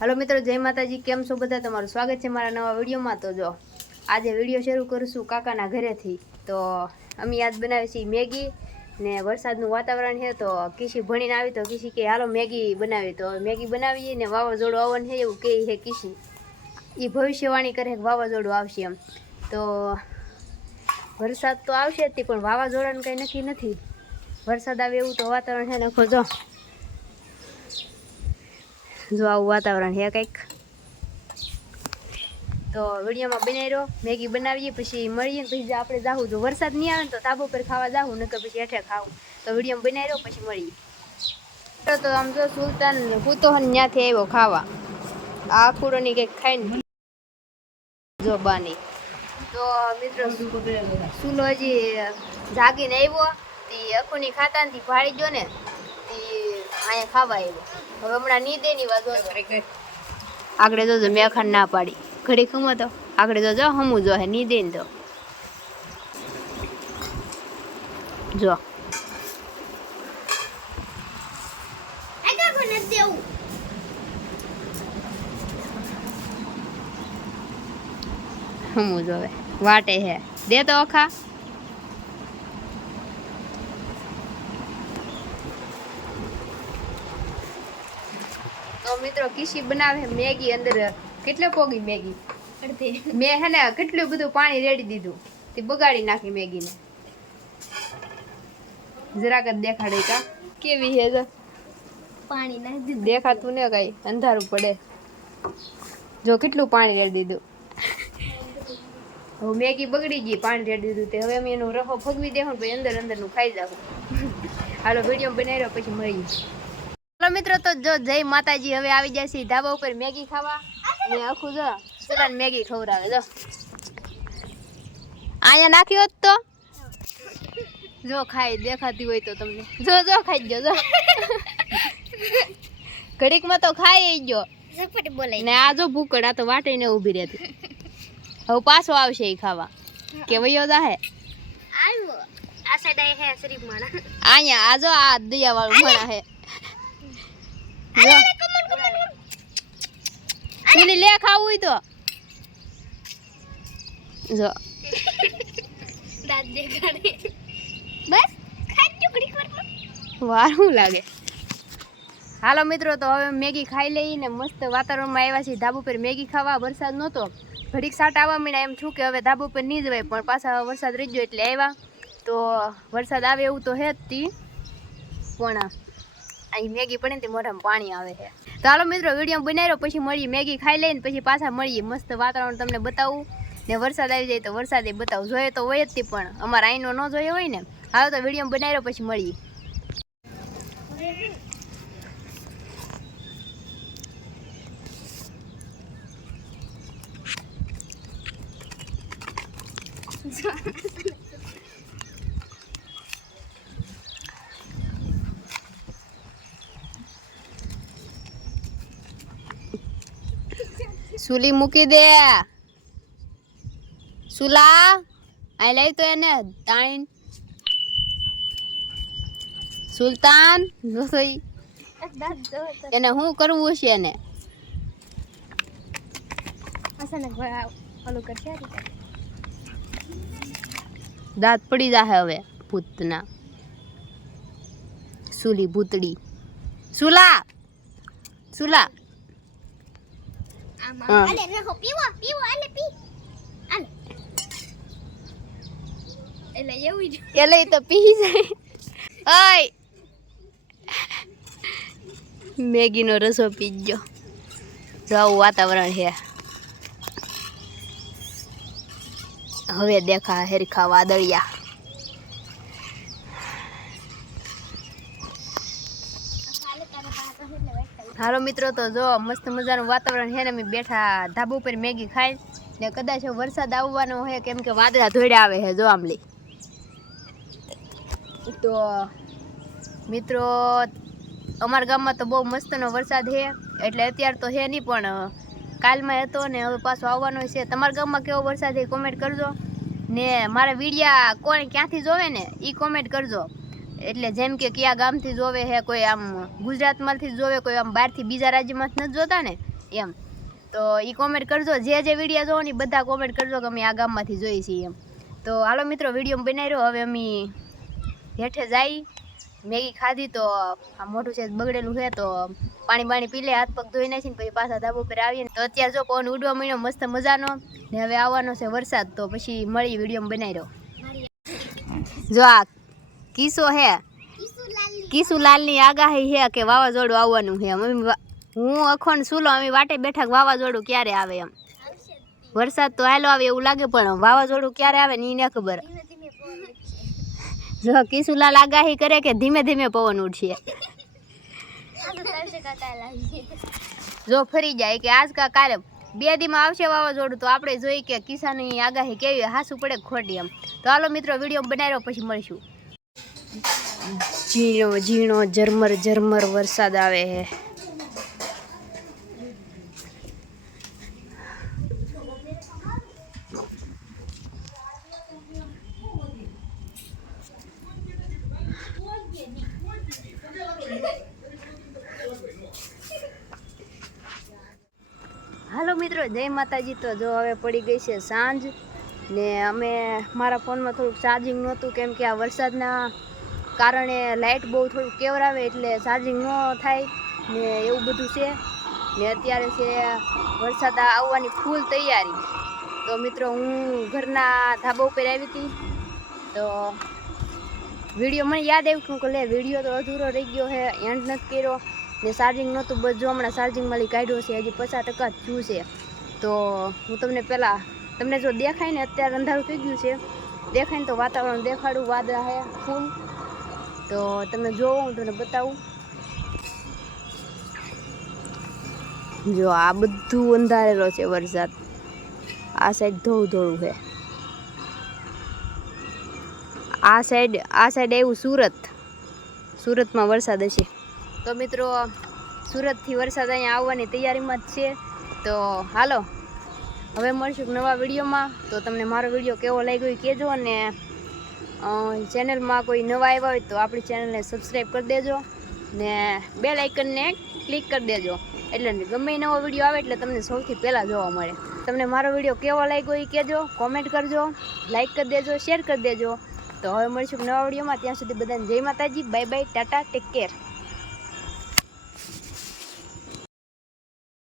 Hello मित्रों, जय माताजी। केम छो बधा? तमारुं स्वागत है मारा नवा विडियो में। तो जो आज विडियो शुरू करूँ काकाना घरे थी। तो अमी आज बनावी छे मैगी ने वरसादनुं वातावरण है। तो किशी भणीने आवी तो किशी के हालो मैगी बनावी। तो मैगी बनावीए ने वावाजोडुं आववानुं है एवुं कहे है किशी। ई भविष्यवाणी करे के वावाजोडुं आवशे एम। तो वरसाद तो आवशे ज पण वावाजोडानुं कांई नक्की नथी। वरसाद आवे एवुं तो वातावरण है। नखो जो आવું वातावरण है કંઈક। तो वीडियो में बनाई रहो, मैगी बनावीए पछी मळीए पछी जे आपणे जाहू। जो वरसाद नहीं आवे तो धाबा पर खावा जाहू, नकर पछी हेठे खाऊं। तो वीडियो में बनाई रहो पछी मळीए। तो आम जो सुल्तान हूतो हन न्याथी आव्यो खावा। आ आखुडोनी कंईक खाईने जो बानी। तो मित्रों सुलो हजी जागीने आव्यो ती अखुनी खाता ने ती भाળી गयो ने ती आया खावा आव्यो। હવે હમણાં નીદેની વાત હોય આગળ જોજો મેં ખાન ના પાડી ઘડી ખમો તો આગળ જોજો હમું જો હે નીદે ને તો જો હમું જો હવે વાટે હે દે તો અખા। तो मित्रों किशी बनावे मैगी अंदर કેટલે પોગી मैगी અડધી મે હે ને કેટલું બધું પાણી રેડી દીધું તે બગાડી નાખી मैगी ને। જરાક જ દેખાડે કા કેવી હે જો પાણી નાખી દીધું દેખાતું ને કઈ અંધારું પડે। જો કેટલું પાણી રેડી દીધું। હવે मैगी બગડી ગઈ પાણી રેડી દીધું તે હવે અમે એનો રખો ફગવી દેવું પછી અંદર અંદરનું ખાઈ જાવું। હાલો વિડિયો બનાવી રહ્યો પછી મળીએ। हेलो मित्रों, तो जो जय माताजी हवे आवी जाय धाबा पर मैगी खावा ने आखू जो सुलान मैगी खवरावे जो आया नाख्यो तो जो खाई देखाती होय तो तमने जो जो खाई जो जो घड़ीक में तो खाई गयो झटपट बोले ने आ जो भूकड़ा तो वाटे ने ऊभी रहती। હવે પાછો આવશે ઈ ખાવા કે વયો જાહે આવ્યો આ સાઈડ આય હે શરીફ માણા આયા આ જો આ દયા વાળું માણા હે। सुली ले खाऊ तो जो दांत देखाड़े बस खाई घड़ी कर वारू लागे। हालो मित्रों, तो हवे मैगी खाई लई ने मस्त वातावरण में आव्या छे धाबा पर मैगी खावा। वरसाद नहोतो घड़ीक साट आवा मीना एम छू के हवे धाबा पर नहीं जवाय पण पाछा वरसाद रही गयो એટલે આવ્યા। तो वरसाद आवे એવું तो है ती पण અહીં મેગી પડે ને તે મોઢામાં પાણી આવે છે। તો હાલો મિત્રો વિડીયો બનાવી રહ્યો પછી મળીએ। મેગી ખાઈ લઈને પછી પાછા મળીએ। મસ્ત વાતાવરણ તમને બતાવું ને વરસાદ આવી જાય તો વરસાદે બતાવું। જોઈએ તો હોય જ તે પણ અમારે આઈનો ન જોયો હોય ને। હાલો તો વિડીયો બનાવી રહ્યો પછી મળીએ। सुली मूकी दे सुला आई लाई तो एने ताण सुल्तान जो सही एने हूँ करवू छे ने दांत पड़ी जाहे हवे भूतना सुली भूतड़ी सुला सुला आले रखो पीવો पीવો आले पी आले એટલે એવું જ એટલે તો પી જાય। ઓય મેગી નો રસો પી ગયો। જાવ વાતાવરણ છે હવે દેખા હરખા વાદળિયા। हालो मित्रों, तो जो मस्त मजानुं वातावरण है ने मैं बैठा धाबा पर मैगी खाई ने कदाच वरसाद आववानो है केम के वादळा धोड्या आवे है जो आमली। तो मित्रों अमार गाम में तो बहुत मस्तनो वरसाद है एटले अत्यार तो है नहीं पण काल में हतो ने हवे पाछो आववानो छे। तमारा गाम में केवो वरसाद है कमेंट करजो ने मारा विडिया कोण क्यांथी जोवे ने ई कमेंट करजो। એટલે જેમ કે કયા ગામથી જોવે હે, કોઈ આમ ગુજરાતમાંથી જોવે, કોઈ આમ બહારથી બીજા રાજ્યમાંથી નથી જોતા ને, એમ. તો એ કોમેન્ટ કરજો, જે વિડીયો જોવો ને બધા કોમેન્ટ કરજો કે અમે આ ગામમાંથી જોઈએ છીએ એમ. તો હાલો મિત્રો, વિડીયો બનાવી રહ્યો. હવે અમે હેઠે જાય, મેગી ખાધી તો આ મોઢું છે બગડેલું છે, તો પાણી પી લે, હાથ પગ ધોઈ નાખીને પછી પાછા ધાબા ઉપર આવીએ. તો અત્યારે જો પવન ઉડવા મળ્યો મસ્ત મજાનો, ને હવે આવવાનો છે વરસાદ, તો પછી મળી વિડીયો બનાવી રહ્યો. જો આ કિસ્સો હે, કિશુલાલની આગાહી છે કે વાવાઝોડું આવવાનું છે. હું અખોન સુલો અમે વાટે બેઠા વાવાઝોડું ક્યારે આવે એમ. વરસાદ તો હાલો આવે એવું લાગે, પણ વાવાઝોડું ક્યારે આવે ને એને ખબર. જો કિશુલાલ આગાહી કરે કે ધીમે ધીમે પવન ઉડશે. જો ફરી જાય કે આજ કા કાલે 2 દીમાં આવશે વાવાઝોડું, તો આપણે જોઈએ કે કિસાનની આગાહી કેવી હાસું પડે ખોટી એમ. તો હાલો મિત્રો, વિડીયો બનાવ્યો પછી મળીશું. ઝીણો ઝીણો ઝરમર વરસાદ આવે છે. હાલો મિત્રો, જય માતાજી. તો જો હવે પડી ગઈ છે સાંજ, ને અમે મારા ફોનમાં થોડુંક ચાર્જિંગ નહોતું, કેમ કે આ વરસાદના કારણે લાઇટ બહુ થોડુંક કેવરાવે એટલે ચાર્જિંગ ન થાય ને એવું બધું છે. ને અત્યારે છે વરસાદ આવવાની ફૂલ તૈયારી. તો મિત્રો, હું ઘરના ધાબા ઉપર આવી હતી, તો વિડીયો મને યાદ આવ્યું કે લે વિડીયો તો અધૂરો રહી ગયો છે, એન્ડ નથી કર્યો ને ચાર્જિંગ નહોતું. બસ જો હમણાં ચાર્જિંગમાં કાઢ્યો છે, હજી 50% જ થયું છે. તો હું તમને પહેલાં તમને જો દેખાય ને, અત્યારે અંધારું થઈ ગયું છે, દેખાય ને તો વાતાવરણ દેખાડું. વાદળા છે ફૂલ, તો તમે જોવો, હું તમને બતાવું. જો આ બધું અંધારેલો છે વરસાદ. આ સાઈડ ધોળું છે, આ સાઈડ આવ્યું સુરતમાં વરસાદ હશે. તો મિત્રો, સુરતથી વરસાદ અહીંયા આવવાની તૈયારીમાં જ છે. તો હાલો, હવે મળશું નવા વિડીયોમાં. તો તમને મારો વિડીયો કેવો લાગ્યો એ કહેજો, અને ચેનલમાં કોઈ નવા આવ્યા હોય તો આપણી ચેનલને સબસ્ક્રાઈબ કરી દેજો, ને બેલ આઇકનને ક્લિક કરી દેજો, એટલે ગમે નવો વિડીયો આવે એટલે તમને સૌથી પહેલાં જોવા મળે. તમને મારો વિડીયો કેવો લાગ્યો એ કહેજો, કોમેન્ટ કરજો, લાઈક કરી દેજો, શેર કરી દેજો. તો હવે મળીશું નવા વિડીયોમાં. ત્યાં સુધી બધાને જય માતાજી, bye bye, Tata, take care.